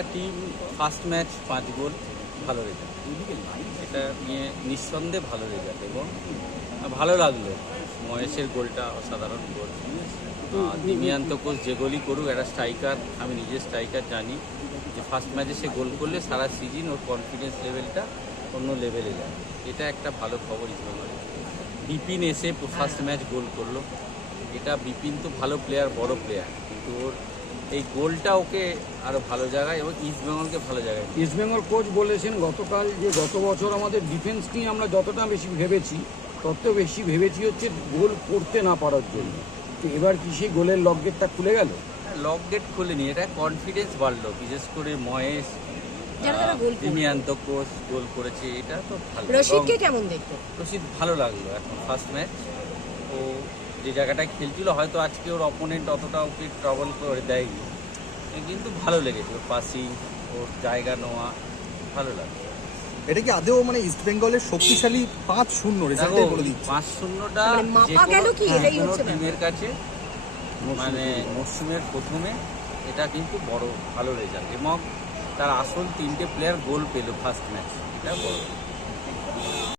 একটা team first match পাঁচ গোল ভালো রেজাল্ট এটা নিয়ে নিঃসন্দেহে ভালো রেজাল্ট এবং ভালো লাগল। মহেশের গোলটা অসাধারণ গোল। দিমিয়ান্ত কোচ যে গোলই করুক একটা স্ট্রাইকার আমি নিজে স্ট্রাইকার জানি। যে ফার্স্ট ম্যাচে সে গোল করলে সারা সিজন ওর কনফিডেন্স লেভেলটা অন্য লেভেলে যায়। এটা একটা ভালো খবর ইস্টবেঙ্গলের বিপিন এসে ফার্স্ট ম্যাচ গোল করল। এটা বিপিন তো ভালো প্লেয়ার বড় প্লেয়ার কিন্তু ওর এই গোলটা ওকে আরও ভালো জায়গায় এবং ইস্ট বেঙ্গলকে ভালো জায়গায় নিয়ে। ইস্টবেঙ্গল কোচ বলেছেন গতকাল যে গত বছর আমাদের ডিফেন্স নিয়ে আমরা যতটা বেশি ভেবেছি তত বেশি ভেবেছি হচ্ছে গোল করতে না পারার জন্য। তো এবার কি সেই গোলের লকগেটটা খুলে গেল? লক গেট খুলেনি এটা কনফিডেন্স বাড়লো বিশেষ করে মহেশ। দিমিয়ান্ত কোচ গোল করেছে এটা তো ভালো। রশিদকে কেমন দেখতো? রশিদ ভালো লাগল এখন ফার্স্ট ম্যাচ ও যে জায়গাটায় খেলছিল হয়তো আজকে ওর অপোনেন্ট অতটা ওকে ট্রাবল করে দেয়নি। কিন্তু ভালো লেগেছে ওর পাসিং ওর জায়গা নেওয়া ভালো লাগল এটা কি আদেও মানে ইস্ট বেঙ্গলের শক্তিশালী পাঁচ শূন্য রেজাল্টে বলে দিচ্ছে? পাঁচ শূন্যটা মানে মাপা গেল কি? হ্যাঁ, এটাই হচ্ছে টিমের কাছে মানে মরশুমের প্রথমে এটা কিন্তু বড় ভালো রেজাল্ট এবং তার আসল তিনটে প্লেয়ার গোল পেল ফার্স্ট ম্যাচ এটা বড়।